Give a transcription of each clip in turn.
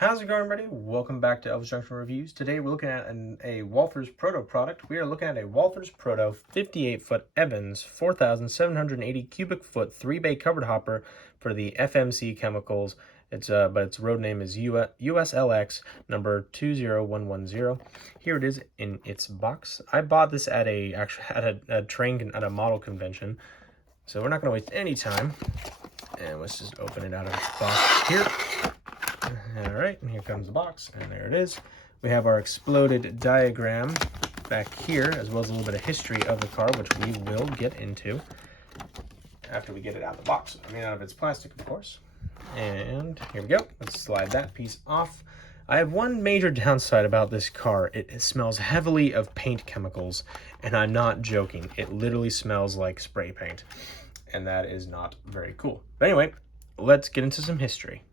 How's it going, everybody? Welcome back to Elvis Junction Reviews. Today we're looking at a WalthersProto product. We are looking at a WalthersProto 58-foot Evans 4,780 cubic foot 3-bay covered hopper for the FMC chemicals. But its road name is USLX number 20110. Here it is in its box. I bought this at a model convention, so we're not going to waste any time. And let's just open it out of its box here. All right, and here comes the box, and there it is. We have our exploded diagram back here, as well as a little bit of history of the car, which we will get into after we get it out of the box. I mean, out of its plastic, of course. And here we go. Let's slide that piece off. I have one major downside about this car. It smells heavily of paint chemicals, and I'm not joking. It literally smells like spray paint, and that is not very cool. But anyway, let's get into some history.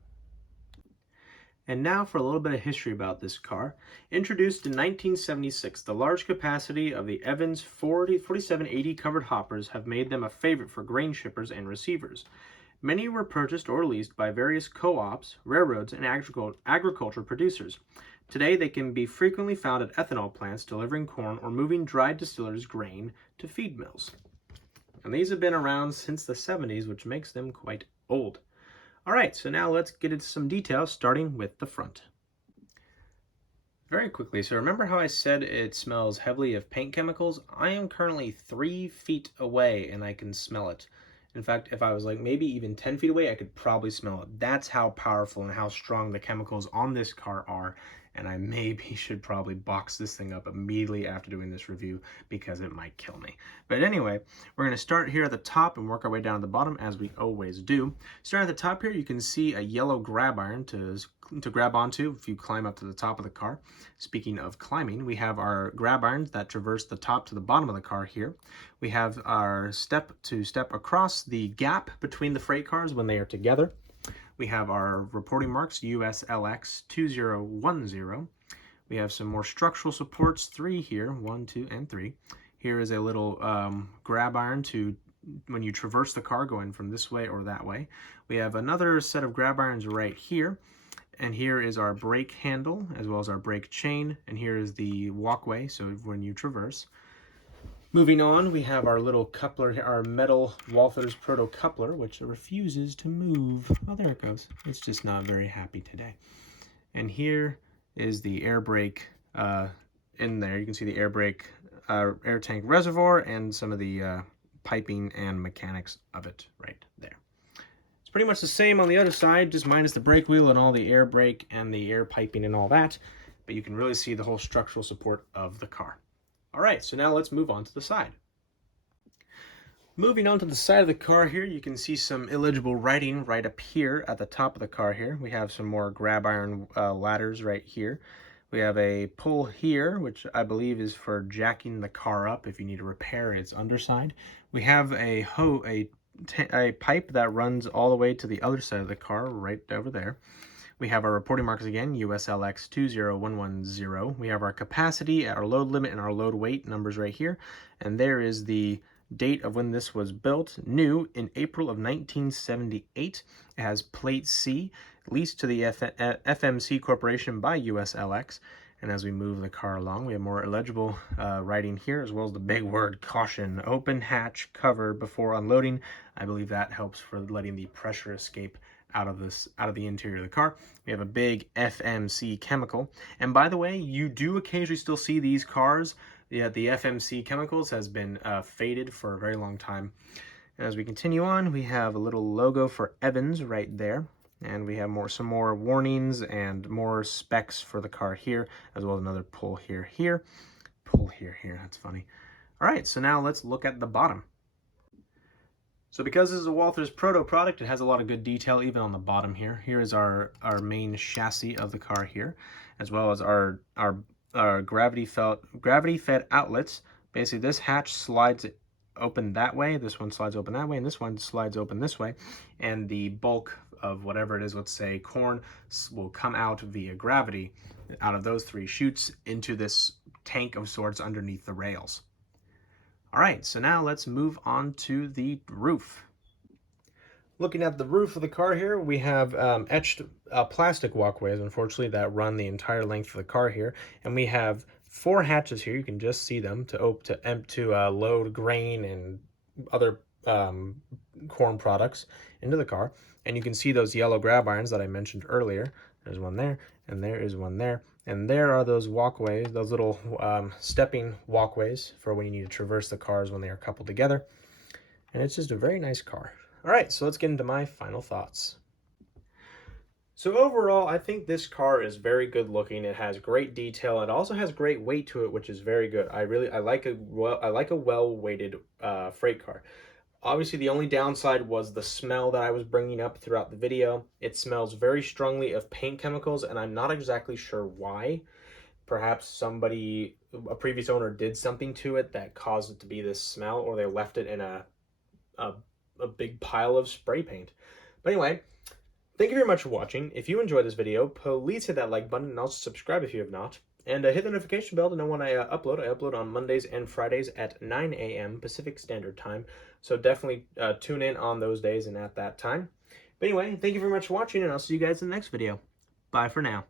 And now for a little bit of history about this car. Introduced in 1976, the large capacity of the Evans 4780 covered hoppers have made them a favorite for grain shippers and receivers. Many were purchased or leased by various co-ops, railroads, and agriculture producers. Today, they can be frequently found at ethanol plants delivering corn or moving dried distillers' grain to feed mills. And these have been around since the 70s, which makes them quite old. All right, so now let's get into some details, starting with the front. Very quickly, so remember how I said it smells heavily of paint chemicals? I am currently 3 feet away and I can smell it. In fact, if I was like maybe even 10 feet away, I could probably smell it. That's how powerful and how strong the chemicals on this car are. And I maybe should probably box this thing up immediately after doing this review because it might kill me. But anyway, we're going to start here at the top and work our way down to the bottom as we always do. Starting at the top here, you can see a yellow grab iron to grab onto if you climb up to the top of the car. Speaking of climbing, we have our grab irons that traverse the top to the bottom of the car here. We have our step across the gap between the freight cars when they are together. We have our reporting marks, USLX 2010. We have some more structural supports, 3 here, 1, 2, and 3. Here is a little grab iron to when you traverse the car going from this way or that way. We have another set of grab irons right here. And here is our brake handle, as well as our brake chain. And here is the walkway, so when you traverse. Moving on, we have our little coupler, our metal WalthersProto coupler, which refuses to move. Oh, there it goes. It's just not very happy today. And here is the air brake in there. You can see the air brake, air tank reservoir, and some of the piping and mechanics of it right there. It's pretty much the same on the other side, just minus the brake wheel and all the air brake and the air piping and all that. But you can really see the whole structural support of the car. All right, so now let's move on to the side. Moving on to the side of the car here, you can see some illegible writing right up here at the top of the car here. We have some more grab iron ladders right here. We have a pull here, which I believe is for jacking the car up if you need to repair its underside. We have a pipe that runs all the way to the other side of the car right over there. We have our reporting marks again, USLX 20110. We have our capacity, our load limit, and our load weight numbers right here. And there is the date of when this was built, new in April of 1978. It has plate C, leased to the FMC Corporation by USLX. And as we move the car along, we have more illegible writing here, as well as the big word caution, open hatch cover before unloading. I believe that helps for letting the pressure escape out of the interior of the car. We have a big FMC chemical. And by the way, you do occasionally still see these cars. The FMC chemicals has been faded for a very long time. And as we continue on, we have a little logo for Evans right there. And we have some more warnings and more specs for the car here, as well as another pull here, pull here. That's funny. All right, so now let's look at the bottom. So because this is a WalthersProto product, it has a lot of good detail even on the bottom here. Here is our main chassis of the car here, as well as our gravity-fed outlets. Basically, this hatch slides open that way, this one slides open that way, and this one slides open this way. And the bulk of whatever it is, let's say corn, will come out via gravity out of those 3 chutes into this tank of sorts underneath the rails. All right, so now let's move on to the roof. Looking at the roof of the car here, we have etched plastic walkways, unfortunately, that run the entire length of the car here. And we have 4 hatches here. You can just see them to load grain and other corn products into the car. And you can see those yellow grab irons that I mentioned earlier. There's one there, and there is one there. And there are those walkways, those little stepping walkways for when you need to traverse the cars when they are coupled together. And it's just a very nice car. All right, so let's get into my final thoughts. So overall, I think this car is very good looking. It has great detail. It also has great weight to it, which is very good. I like a well-weighted freight car. Obviously, the only downside was the smell that I was bringing up throughout the video. It smells very strongly of paint chemicals, and I'm not exactly sure why. Perhaps a previous owner did something to it that caused it to be this smell, or they left it in a big pile of spray paint. But anyway, thank you very much for watching. If you enjoyed this video, please hit that like button and also subscribe if you have not. And hit the notification bell to know when I upload. I upload on Mondays and Fridays at 9 a.m. Pacific Standard Time. So definitely tune in on those days and at that time. But anyway, thank you very much for watching, and I'll see you guys in the next video. Bye for now.